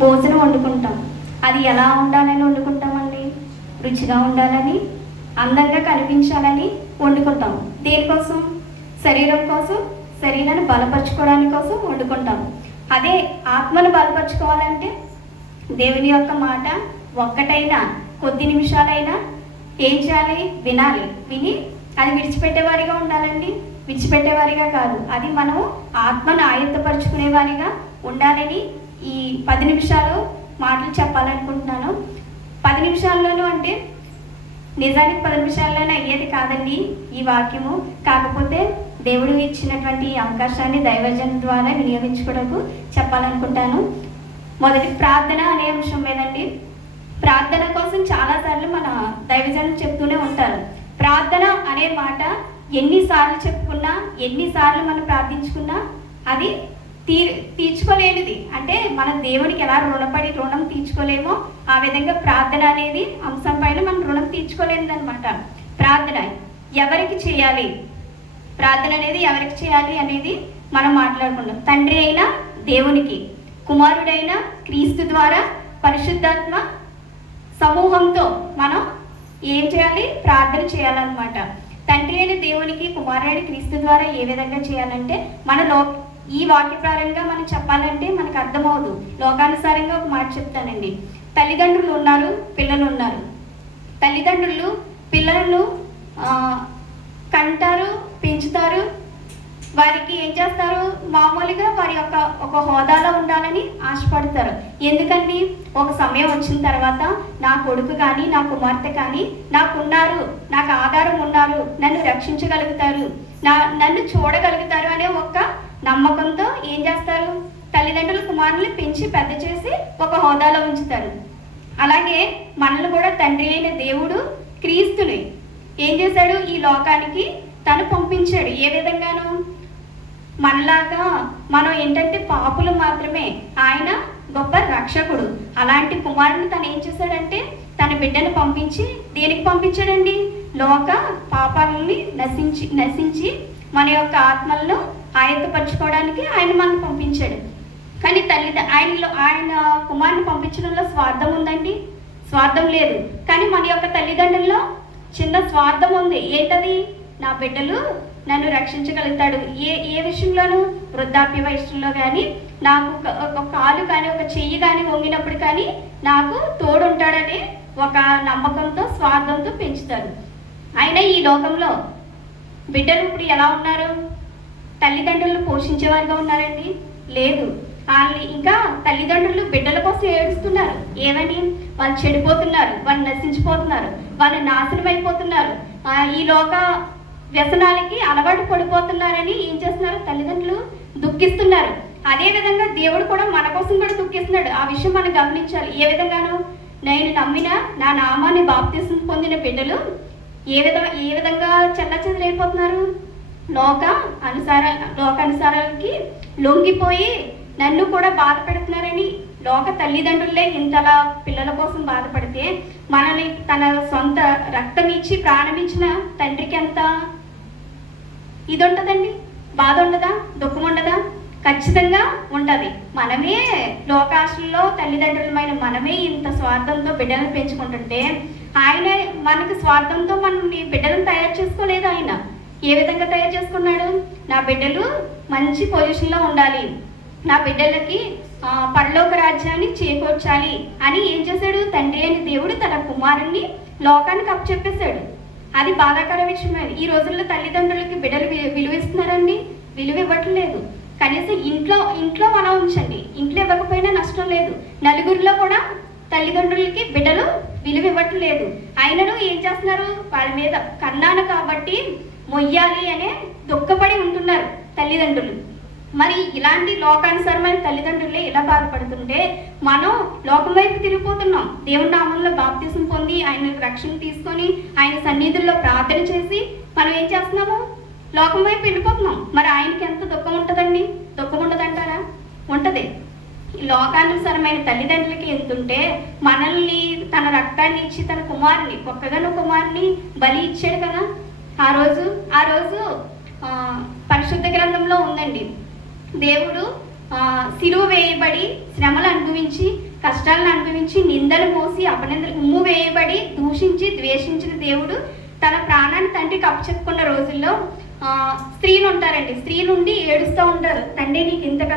భోజనం వండుకుంటాం. అది ఎలా ఉండాలని వండుకుంటామండి? రుచిగా ఉండాలని, అందంగా కనిపించాలని వండుకుంటాం. దేనికోసం? శరీరం కోసం, శరీరాన్ని బలపరచుకోవడానికి కోసం వండుకుంటాం. అదే ఆత్మను బలపరచుకోవాలంటే దేవుని యొక్క మాట ఒక్కటైనా కొద్ది నిమిషాలైనా ఏం చేయాలి? వినాలి. విని అది విడిచిపెట్టేవారిగా ఉండాలండి, విడిచిపెట్టేవారిగా కాదు. అది మనం ఆత్మను ఆయుత్తపరుచుకునేవారిగా ఉండాలని ఈ 10 నిమిషాలు మాటలు చెప్పాలనుకుంటున్నాను. 10 నిమిషాల్లోనూ అంటే నిజానికి 10 నిమిషాల్లోనే అయ్యేది కాదండి ఈ వాక్యము. కాకపోతే దేవుడు ఇచ్చినటువంటి ఈ అవకాశాన్ని దైవజనం ద్వారా వినియోగించుకోవడానికి చెప్పాలనుకుంటాను. మొదటి ప్రార్థన అనే అంశం మీదండి. ప్రార్థన కోసం చాలాసార్లు మన దైవజనం చెప్తూనే ఉంటారు. ప్రార్థన అనే మాట ఎన్నిసార్లు చెప్పుకున్నా, ఎన్నిసార్లు మనం ప్రార్థించుకున్నా అది తీర్చుకోలేనిది. అంటే మన దేవునికి ఎలా రుణపడి రుణం తీర్చుకోలేమో ఆ విధంగా ప్రార్థన అనేది అంశం పైన మనం రుణం తీర్చుకోలేనిది అనమాట. ప్రార్థన ఎవరికి చేయాలి, ప్రార్థన అనేది ఎవరికి చేయాలి అనేది మనం మాట్లాడుకున్నాం. తండ్రి అయిన దేవునికి, కుమారుడైన క్రీస్తు ద్వారా, పరిశుద్ధాత్మ సమూహంతో మనం ఏం చేయాలి? ప్రార్థన చేయాలన్నమాట. తండ్రి అయిన దేవునికి, కుమారుడైన క్రీస్తు ద్వారా ఏ విధంగా చేయాలంటే ఈ వాక్యప్రారంగా మనం చెప్పాలంటే మనకు అర్థమవుదు. లోకానుసారంగా ఒక మాట చెప్తానండి. తల్లిదండ్రులు ఉన్నారు, పిల్లలు ఉన్నారు. తల్లిదండ్రులు పిల్లలను కంటారు, పెంచుతారు. వారికి ఏం చేస్తారు? మామూలుగా వారి యొక్క ఒక హోదాలో ఉండాలని ఆశపడతారు. ఎందుకండి? ఒక సమయం వచ్చిన తర్వాత నా కొడుకు కానీ, నా కుమార్తె కానీ నాకున్నారు, నాకు ఆధారం ఉన్నారు, నన్ను రక్షించగలుగుతారు, నన్ను చూడగలుగుతారు అనే ఒక నమ్మకంతో ఏం చేస్తారు? తల్లిదండ్రులు కుమారుల్ని పెంచి పెద్ద చేసి ఒక హోదాలో ఉంచుతారు. అలాగే మనల్ని కూడా తండ్రి అయిన దేవుడు క్రీస్తుని ఏం చేశాడు? ఈ లోకానికి తను పంపించాడు. ఏ విధంగాను? మనలాగా మనం ఏంటంటే పాపులు మాత్రమే, ఆయన గొప్ప రక్షకుడు. అలాంటి కుమారుని తను ఏం చేశాడంటే తన బిడ్డను పంపించి దేనికి పంపించాడండి? లోక పాపాలని నశించి మన యొక్క ఆత్మలను ఆయత్తపరచుకోవడానికి ఆయన మనల్ని పంపించాడు. కానీ ఆయన కుమారుని పంపించడంలో స్వార్థం ఉందండి? స్వార్థం లేదు. కానీ మన యొక్క తల్లిదండ్రుల్లో చిన్న స్వార్థం ఉంది. ఏంటది? నా బిడ్డలు నన్ను రక్షించగలుగుతాడు. ఏ విషయంలోనూ? వృద్ధాప్య వయసులో కానీ, నాకు ఒక కాలు కానీ ఒక చెయ్యి కానీ వంగినప్పుడు కానీ నాకు తోడుంటాడని ఒక నమ్మకంతో, స్వార్థంతో పెంచుతారు. అయినా ఈ లోకంలో బిడ్డలు ఇప్పుడు ఎలా ఉన్నారు? తల్లిదండ్రులను పోషించేవారుగా ఉన్నారండి? లేదు. వాళ్ళని ఇంకా తల్లిదండ్రులు బిడ్డల కోసం ఏడుస్తున్నారు. ఏమని? వాళ్ళు చెడిపోతున్నారు, వాళ్ళు నశించిపోతున్నారు, వాళ్ళు నాశనం అయిపోతున్నారు, ఈ లోక వ్యసనాలకి అలవాటు పడిపోతున్నారని ఏం చేస్తున్నారు? తల్లిదండ్రులు దుఃఖిస్తున్నారు. అదేవిధంగా దేవుడు కూడా మన కోసం కూడా దుఃఖిస్తున్నాడు. ఆ విషయం మనం గమనించాలి. ఏ విధంగాను? నేను నమ్మిన నా నామాన్ని బాప్తిసం పొందిన బిడ్డలు ఏ విధంగా చెల్లచెదరైపోతున్నారు? లోకానుసారాలకి లొంగిపోయి నన్ను కూడా బాధ పెడుతున్నారని లోక తల్లిదండ్రులే ఇంతలా పిల్లల కోసం బాధపడితే మనల్ని తన సొంత రక్తం ఇచ్చి ప్రాణం ఇచ్చిన తండ్రికి ఎంత ఇది ఉంటుందండి? బాధ ఉండదా? దుఃఖం ఉండదా? ఖచ్చితంగా ఉంటుంది. మనమే లోకాశల్లో తల్లిదండ్రులమైన మనమే ఇంత స్వార్థంతో బిడ్డలను పెంచుకుంటుంటే ఆయన మనకి స్వార్థంతో మనల్ని బిడ్డలను తయారు చేసుకోలేదు. ఆయన ఏ విధంగా తయారు చేసుకున్నాడు? నా బిడ్డలు మంచి పొజిషన్లో ఉండాలి, నా బిడ్డలకి పరలోక రాజ్యాన్ని చేకూర్చాలి అని ఏం చేశాడు? తండ్రి అయిన దేవుడు తన కుమారుణ్ణి లోకానికి అప్పచెప్పేశాడు. అది బాధాకర విషయమే. ఈ రోజుల్లో తల్లిదండ్రులకి బిడ్డలు విలువ ఇస్తున్నారండి? విలువ ఇవ్వట్లేదు. కనీసం ఇంట్లో మనం ఉంచండి, ఇంట్లో ఇవ్వకపోయినా నష్టం లేదు. నలుగురిలో కూడా తల్లిదండ్రులకి బిడ్డలు విలువ ఇవ్వట్లేదు. ఆయనను ఏం చేస్తున్నారు? వాళ్ళ మీద కన్నాను కాబట్టి మొయ్యాలి అనే దుఃఖపడి ఉంటున్నారు తల్లిదండ్రులు. మరి ఇలాంటి లోకానుసారమైన తల్లిదండ్రులే ఇలా బాధపడుతుంటే మనం లోకం వైపు తిరిగిపోతున్నాం. దేవుని నామంలో బాప్తిసం పొంది ఆయన రక్షణ తీసుకొని ఆయన సన్నిధుల్లో ప్రార్థన చేసి మనం ఏం చేస్తున్నాము? లోకం వైపు వెళ్ళిపోతున్నాం. మరి ఆయనకి ఎంత దుఃఖం ఉంటుందండి? దుఃఖం ఉండదంటారా? ఉంటుంది. లోకానుసారమైన తల్లిదండ్రులకి ఎంతుంటే మనల్ని తన రక్తాన్ని ఇచ్చి తన కుమారుని ఒక్కగాను కుమారుని బలి ఇచ్చాడు కదా. ఆ రోజు పరిశుద్ధ గ్రంథంలో ఉందండి. దేవుడు సిలువ వేయబడి శ్రమలు అనుభవించి కష్టాలను అనుభవించి నిందలు మోసి అపనిందలు ఉమ్ము వేయబడి దూషించి ద్వేషించిన దేవుడు తన ప్రాణాన్ని తండ్రికి అప్పచెప్పుకున్న రోజుల్లో స్త్రీలు ఉంటారండి. స్త్రీ నుండి ఏడుస్తూ ఉంటారు, తండ్రి నీకు ఇంత కష్టం